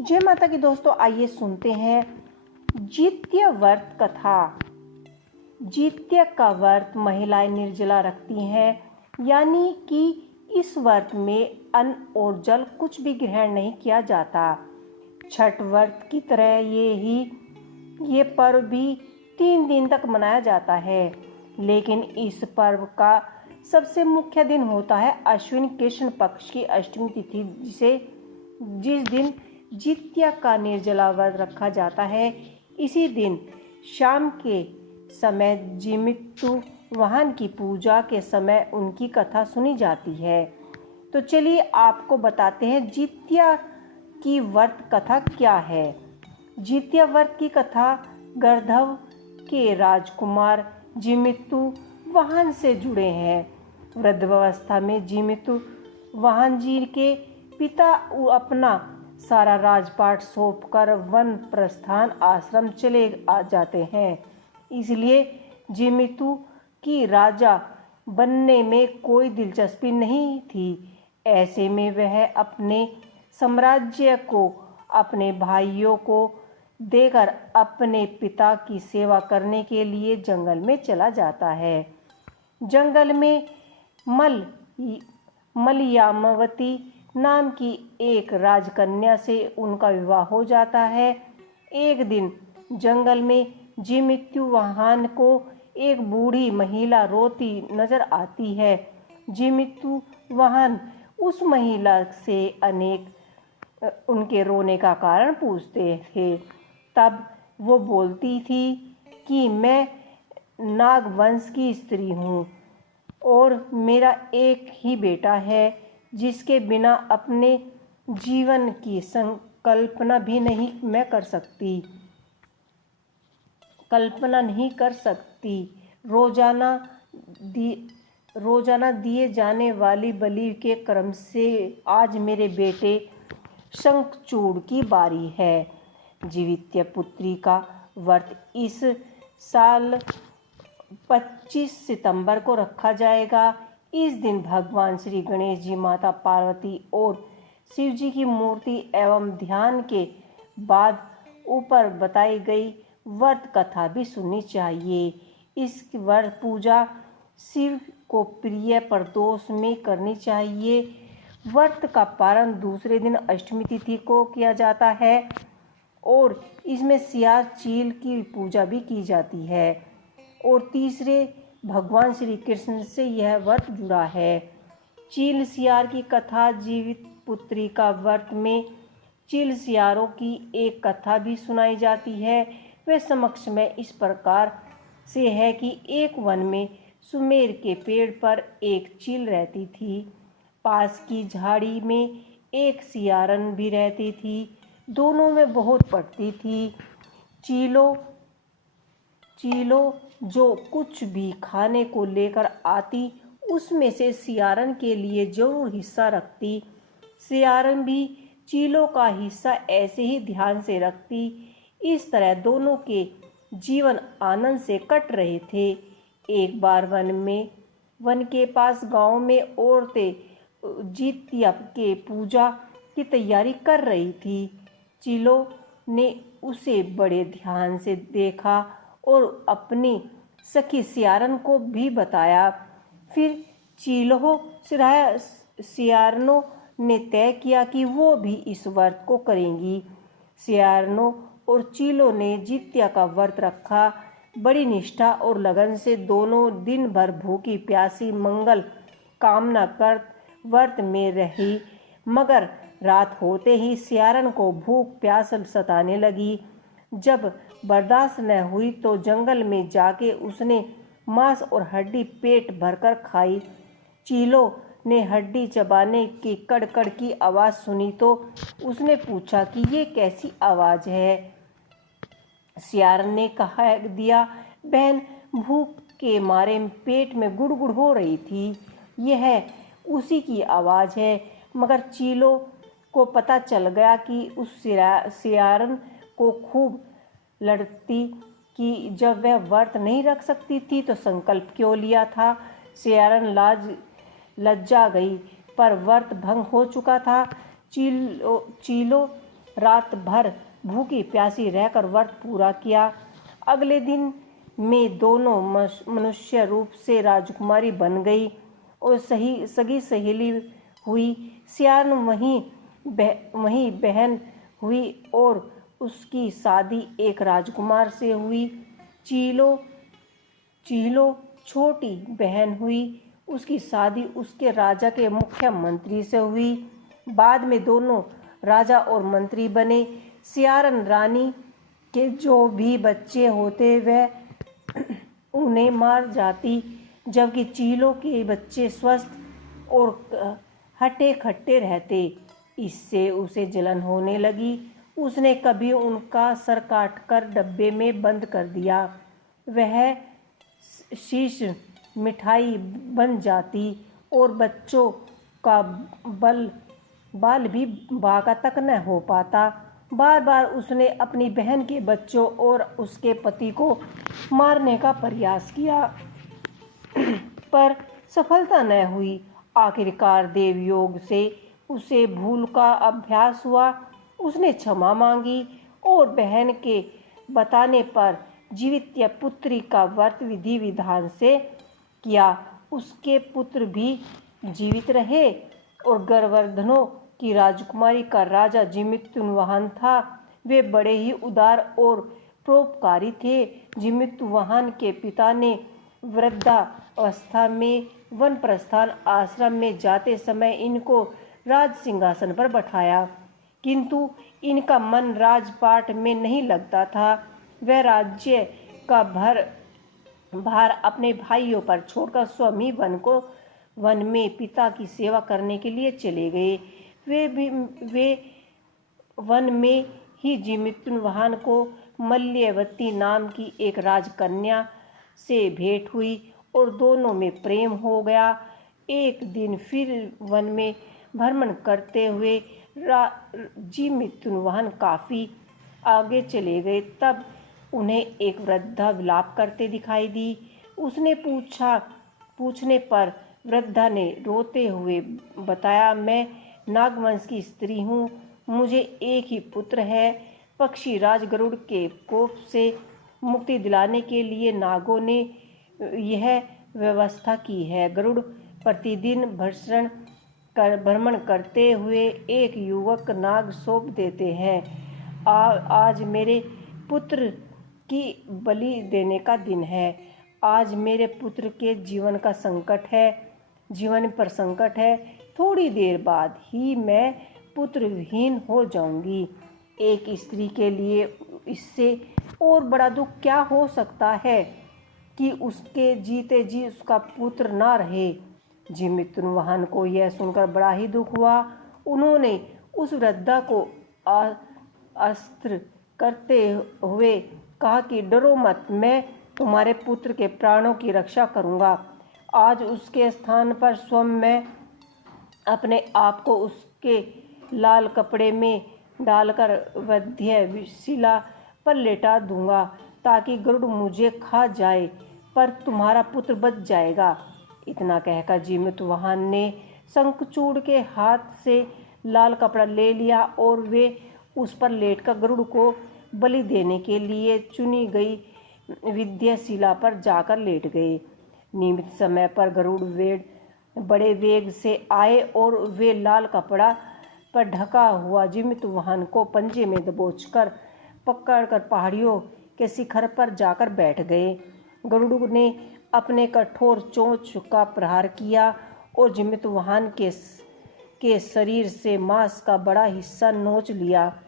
जय माता की दोस्तों, आइए सुनते हैं जित्य व्रत कथा। जित्य का व्रत महिलाएं निर्जला रखती हैं, यानी कि इस व्रत में अन्न और जल कुछ भी ग्रहण नहीं किया जाता। छठ व्रत की तरह ये पर्व भी 3 दिन तक मनाया जाता है, लेकिन इस पर्व का सबसे मुख्य दिन होता है अश्विन कृष्ण पक्ष की अष्टमी तिथि, जिस दिन जित्या का निर्जला व्रत रखा जाता है। इसी दिन शाम के समय जिमित्तु वाहन की पूजा के समय उनकी कथा सुनी जाती है। तो चलिए आपको बताते हैं जित्या की व्रत कथा क्या है। जित्या व्रत की कथा गर्धव के राजकुमार जिमित्तु वाहन से जुड़े हैं। वृद्धावस्था में जिमित्तु वाहन जी के पिता अपना सारा राजपाट सौंपकर वन प्रस्थान आश्रम चले जाते हैं। इसलिए जिमित्तु की राजा बनने में कोई दिलचस्पी नहीं थी। ऐसे में वह अपने साम्राज्य को अपने भाइयों को देकर अपने पिता की सेवा करने के लिए जंगल में चला जाता है। जंगल में मलयामावती नाम की एक राजकन्या से उनका विवाह हो जाता है। एक दिन जंगल में जिमित्तु वाहन को एक बूढ़ी महिला रोती नजर आती है। जिमित्तु वाहन उस महिला से उनके रोने का कारण पूछते थे। तब वो बोलती थी कि मैं नागवंश की स्त्री हूँ और मेरा एक ही बेटा है, जिसके बिना अपने जीवन की कल्पना नहीं कर सकती। रोजाना दिए जाने वाली बलि के क्रम से आज मेरे बेटे शंखचूड़ की बारी है। जिवित्य पुत्री का व्रत इस साल 25 सितंबर को रखा जाएगा। इस दिन भगवान श्री गणेश जी, माता पार्वती और शिव जी की मूर्ति एवं ध्यान के बाद ऊपर बताई गई व्रत कथा भी सुननी चाहिए। इस व्रत पूजा शिव को प्रिय प्रदोष में करनी चाहिए। व्रत का पारण दूसरे दिन अष्टमी तिथि को किया जाता है और इसमें सियार चील की पूजा भी की जाती है। और तीसरे भगवान श्री कृष्ण से यह व्रत जुड़ा है। चील सियार की कथा जीवित पुत्री का व्रत में चील सियारों की एक कथा भी सुनाई जाती है। वह समक्ष में इस प्रकार से है कि एक वन में सुमेर के पेड़ पर एक चील रहती थी। पास की झाड़ी में एक सियारन भी रहती थी। दोनों में बहुत पड़ती थी। चीलों जो कुछ भी खाने को लेकर आती, उसमें से सियारन के लिए जरूर हिस्सा रखती। सियारन भी चीलों का हिस्सा ऐसे ही ध्यान से रखती। इस तरह दोनों के जीवन आनंद से कट रहे थे। एक बार वन के पास गांव में औरतें जित्या के पूजा की तैयारी कर रही थी। चीलों ने उसे बड़े ध्यान से देखा और अपनी सखी सियारन को भी बताया। फिर चीलों सियारनों ने तय किया कि वो भी इस व्रत को करेंगी। सियारनों और चीलों ने जित्या का व्रत रखा। बड़ी निष्ठा और लगन से दोनों दिन भर भूखी प्यासी मंगल कामना कर व्रत में रही, मगर रात होते ही सियारन को भूख प्यास सताने लगी। जब बर्दाश्त न हुई तो जंगल में जाके उसने मांस और हड्डी पेट भरकर खाई। चीलों ने हड्डी चबाने की कड़कड़ की आवाज़ सुनी तो उसने पूछा कि ये कैसी आवाज़ है। सियारन ने कहा दिया, बहन, भूख के मारे पेट में गुड़गुड़ हो रही थी, यह उसी की आवाज़ है। मगर चीलों को पता चल गया कि उस सियारन को खूब लड़ती कि जब वह व्रत नहीं रख सकती थी तो संकल्प क्यों लिया था। सियारन लज्जा गई, पर व्रत भंग हो चुका था। चीलों रात भर भूखी प्यासी रहकर व्रत पूरा किया। अगले दिन में दोनों मनुष्य रूप से राजकुमारी बन गई और सगी सहेली हुई। सियारन वहीं बहन हुई और उसकी शादी एक राजकुमार से हुई। चीलो छोटी बहन हुई। उसकी शादी उसके राजा के मुख्य मंत्री से हुई। बाद में दोनों राजा और मंत्री बने। सियारन रानी के जो भी बच्चे होते वह उन्हें मार जाती, जबकि चीलों के बच्चे स्वस्थ और हट्टे खट्टे रहते। इससे उसे जलन होने लगी। उसने कभी उनका सर काटकर डब्बे में बंद कर दिया। वह शीश मिठाई बन जाती और बच्चों का बाल भी बाका तक न हो पाता। बार बार उसने अपनी बहन के बच्चों और उसके पति को मारने का प्रयास किया, पर सफलता न हुई। आखिरकार देवयोग से उसे भूल का अभ्यास हुआ। उसने क्षमा मांगी और बहन के बताने पर जीवित पुत्री का व्रत विधि विधान से किया। उसके पुत्र भी जीवित रहे और गर्वर्धनों की राजकुमारी का राजा जिमितुवाहन था। वे बड़े ही उदार और परोपकारी थे। जिमितुवाहन के पिता ने वृद्धावस्था में वनप्रस्थान आश्रम में जाते समय इनको राज सिंहासन पर बैठाया, किंतु इनका मन राजपाट में नहीं लगता था। वह राज्य का भार अपने भाइयों पर छोड़कर स्वयं ही वन में पिता की सेवा करने के लिए चले गए। वे वन में ही जिमितुवाहन को मल्यवती नाम की एक राजकन्या से भेंट हुई और दोनों में प्रेम हो गया। एक दिन फिर वन में भ्रमण करते हुए जिमितुवाहन काफी आगे चले गए। तब उन्हें एक वृद्धा विलाप करते दिखाई दी। उसने पूछने पर वृद्धा ने रोते हुए बताया, मैं नागवंश की स्त्री हूँ। मुझे एक ही पुत्र है। पक्षी राज गरुड़ के कोप से मुक्ति दिलाने के लिए नागों ने यह व्यवस्था की है। गरुड़ प्रतिदिन भ्रमण करते हुए एक युवक नाग सौंप देते हैं। आज मेरे पुत्र की बलि देने का दिन है। आज मेरे पुत्र के जीवन पर संकट है। थोड़ी देर बाद ही मैं पुत्रहीन हो जाऊंगी। एक स्त्री के लिए इससे और बड़ा दुख क्या हो सकता है कि उसके जीते जी उसका पुत्र ना रहे। जिमितुवाहन को यह सुनकर बड़ा ही दुख हुआ। उन्होंने उस वृद्धा को अस्त्र करते हुए कहा कि डरो मत, मैं तुम्हारे पुत्र के प्राणों की रक्षा करूंगा। आज उसके स्थान पर स्वयं मैं अपने आप को उसके लाल कपड़े में डालकर वध्य शिला पर लेटा दूंगा ताकि गरुड़ मुझे खा जाए, पर तुम्हारा पुत्र बच जाएगा। इतना कहकर जिमितुवाहन ने शंखचूड़ के हाथ से लाल कपड़ा ले लिया और वे उस पर लेटकर गरुड़ को बलि देने के लिए चुनी गई विद्याशिला पर जाकर लेट गए। नियमित समय पर गरुड़ बड़े वेग से आए और वे लाल कपड़ा पर ढका हुआ जिमितुवाहन को पंजे में दबोचकर पकड़कर पहाड़ियों के शिखर पर जाकर बैठ गए। गरुड़ ने अपने कठोर चोंच का प्रहार किया और जिमितुवाहन के शरीर से मांस का बड़ा हिस्सा नोच लिया।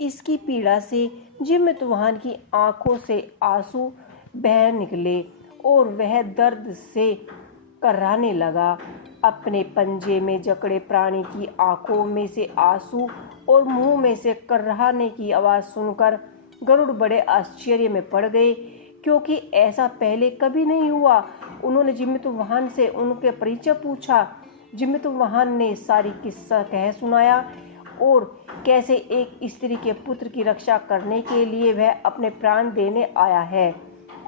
इसकी पीड़ा से जिमितुवाहन की आंखों से आंसू बह निकले और वह दर्द से कर्राने लगा। अपने पंजे में जकड़े प्राणी की आंखों में से आंसू और मुंह में से कर्राने की आवाज़ सुनकर गरुड़ बड़े आश्चर्य में पड़ गए, क्योंकि ऐसा पहले कभी नहीं हुआ। उन्होंने जिमितुवाहन से उनके परिचय पूछा। जिमितुवाहन ने सारी किस्सा कह सुनाया और कैसे एक स्त्री के पुत्र की रक्षा करने के लिए वह अपने प्राण देने आया है।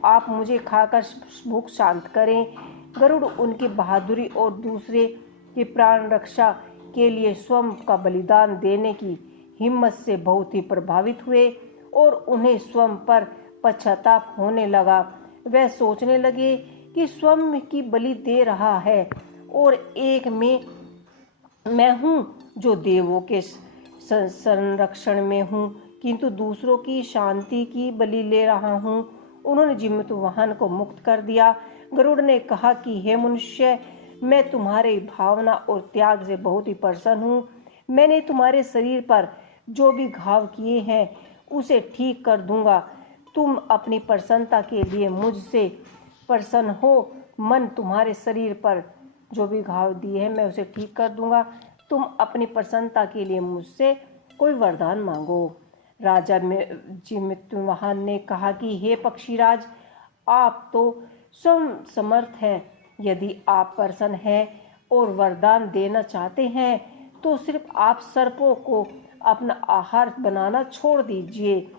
आप मुझे खाकर भूख शांत करें। गरुड़ उनकी बहादुरी और दूसरे की प्राण रक्षा के लिए स्वयं का बलिदान देने की हिम्मत से बहुत ही प्रभावित हुए और उन्हें स्वयं पर पश्चाताप होने लगा। वह सोचने लगे कि स्वयं की बलि दे रहा है और एक मैं हूँ जो देवों के संरक्षण में हूँ, किंतु दूसरों की शांति की बलि ले रहा हूँ। उन्होंने जिमतवाहन को मुक्त कर दिया। गरुड़ ने कहा कि हे मनुष्य, मैं तुम्हारे भावना और त्याग से बहुत ही प्रसन्न हूँ। मैंने तुम्हारे शरीर पर जो भी घाव किए हैं उसे ठीक कर दूंगा। तुम अपनी प्रसन्नता के लिए मुझसे प्रसन्न हो। मन तुम्हारे शरीर पर जो भी घाव दिए हैं मैं उसे ठीक कर दूंगा। तुम अपनी प्रसन्नता के लिए मुझसे कोई वरदान मांगो। राजा जिमतवाहन ने कहा कि हे पक्षीराज, आप तो स्वयं समर्थ हैं। यदि आप प्रसन्न हैं और वरदान देना चाहते हैं तो सिर्फ आप सर्पों को अपना आहार बनाना छोड़ दीजिए।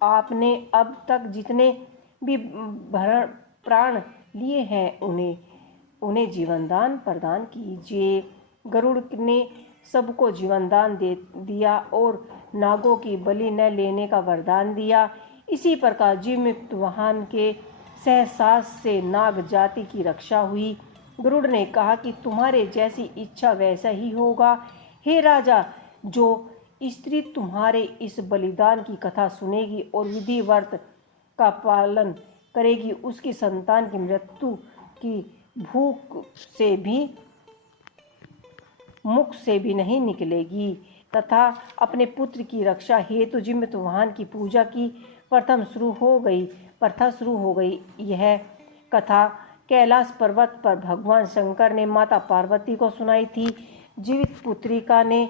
आपने अब तक जितने भी प्राण लिए हैं उन्हें जीवनदान प्रदान कीजिए। गरुड़ ने सबको जीवनदान दे दिया और नागों की बलि न लेने का वरदान दिया। इसी प्रकार जिमतवाहन के सहसास से नाग जाति की रक्षा हुई। गरुड़ ने कहा कि तुम्हारे जैसी इच्छा वैसा ही होगा। हे राजा, जो स्त्री तुम्हारे इस बलिदान की कथा सुनेगी और विधिव्रत का पालन करेगी, उसकी संतान की मृत्यु की भूख से भी मुख से भी नहीं निकलेगी। तथा अपने पुत्र की रक्षा हेतु जिमतवाहन की पूजा की प्रथा शुरू हो गई। यह कथा कैलाश पर्वत पर भगवान शंकर ने माता पार्वती को सुनाई थी। जीवित पुत्रिका ने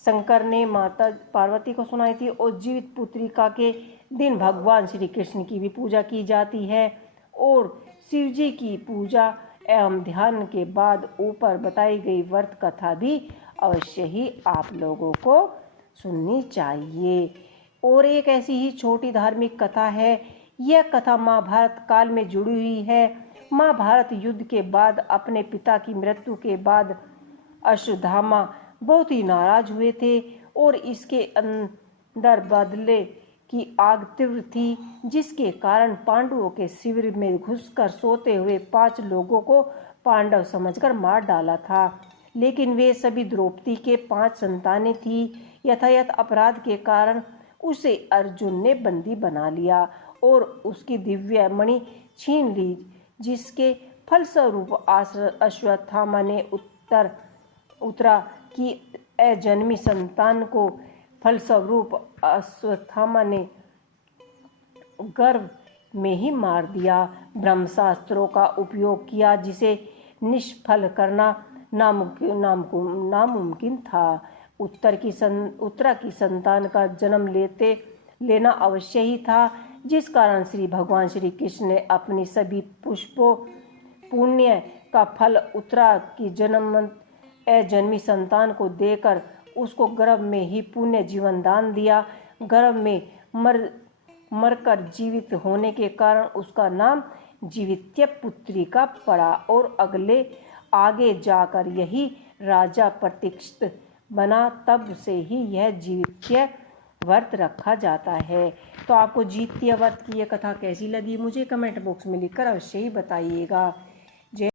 शंकर ने माता पार्वती को सुनाई थी और जीवित पुत्रिका के दिन भगवान श्री कृष्ण की भी पूजा की जाती है। और शिव जी की पूजा एवं ध्यान के बाद ऊपर बताई गई व्रत कथा भी अवश्य ही आप लोगों को सुननी चाहिए। और एक ऐसी ही छोटी धार्मिक कथा है। यह कथा महाभारत काल में जुड़ी हुई है। महाभारत युद्ध के बाद अपने पिता की मृत्यु के बाद अश्वत्थामा बहुत ही नाराज हुए थे और इसके अंदर बदले की आग तीव्र थी, जिसके कारण पांडवों के शिविर में घुसकर सोते हुए 5 लोगों को पांडव समझकर मार डाला था। लेकिन वे सभी द्रौपदी के 5 संतानें थी। यथायथ अपराध के कारण उसे अर्जुन ने बंदी बना लिया और उसकी दिव्य मणि छीन ली, जिसके फलस्वरूप अश्वत्थामा ने उत्तरा की अजन्मी संतान को फलस्वरूप अश्वत्थामा ने गर्भ में ही मार दिया। ब्रह्मास्त्रों का उपयोग किया, जिसे निष्फल करना नामुमकिन था। उत्तरा की संतान का जन्म लेना अवश्य ही था, जिस कारण भगवान श्री कृष्ण ने अपनी सभी पुष्पों पुण्य का फल उत्तरा की अजन्मी संतान को देकर उसको गर्भ में ही पुण्य जीवन दान दिया। गर्भ में मरकर जीवित होने के कारण उसका नाम जीवित्य पुत्रिका पड़ा और आगे जाकर यही राजा प्रतिष्ठित बना। तब से ही यह जीवित्य व्रत रखा जाता है। तो आपको जीवित्य व्रत की यह कथा कैसी लगी मुझे कमेंट बॉक्स में लिखकर अवश्य ही बताइएगा।